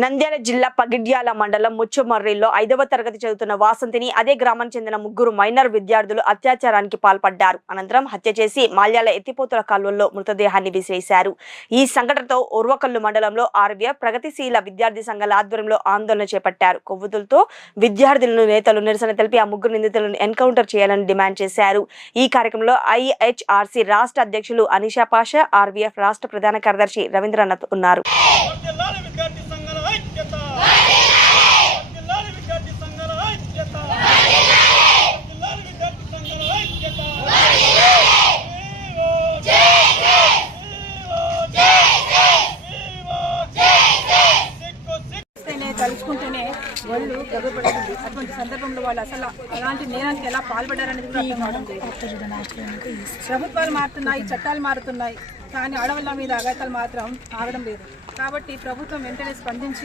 నంద్యాల జిల్లా పగిడ్యాల మండలం ముచ్చుమర్రిలో 5వ తరగతి చదువుతున్న వాసంతిని అదే గ్రామానికి చెందిన ముగ్గురు మైనర్ విద్యార్థులు అత్యాచారానికి పాల్పడ్డారు. అనంతరం హత్య చేసి మాల్యాల ఎత్తిపోతల కాలువలో మృతదేహాన్ని విసిరేశారు. ఈ సంఘటనతో ఉర్వకల్లు మండలంలో ఆర్వీఎఫ్ ప్రగతిశీల విద్యార్థి సంఘాల ఆధ్వర్యంలో ఆందోళన చేపట్టారు. కొవ్వొత్తులతో విద్యార్థులను నేతలు నిరసన తెలిపి ఆ ముగ్గురు నిందితులను ఎన్కౌంటర్ చేయాలని డిమాండ్ చేశారు. ఈ కార్యక్రమంలో ఐహెచ్ఆర్సీ రాష్ట్ర అధ్యక్షులు అనిషా పాషా, ఆర్వీఎఫ్ రాష్ట్ర ప్రధాన కార్యదర్శి రవీంద్రనాథ్ ఉన్నారు. తలుచుకుంటేనే వాళ్ళు గర్వపడుతుంది. అటువంటి సందర్భంలో వాళ్ళు అసలు అలాంటి నేరానికి ఎలా పాల్పడారనేది కూడా అర్థం కావడం లేదు. ప్రభుత్వాలు మారుతున్నాయి, చట్టాలు మారుతున్నాయి, కానీ ఆడవాళ్ళ మీద అఘాతాలు మాత్రం ఆగడం లేదు. కాబట్టి ప్రభుత్వం వెంటనే స్పందించి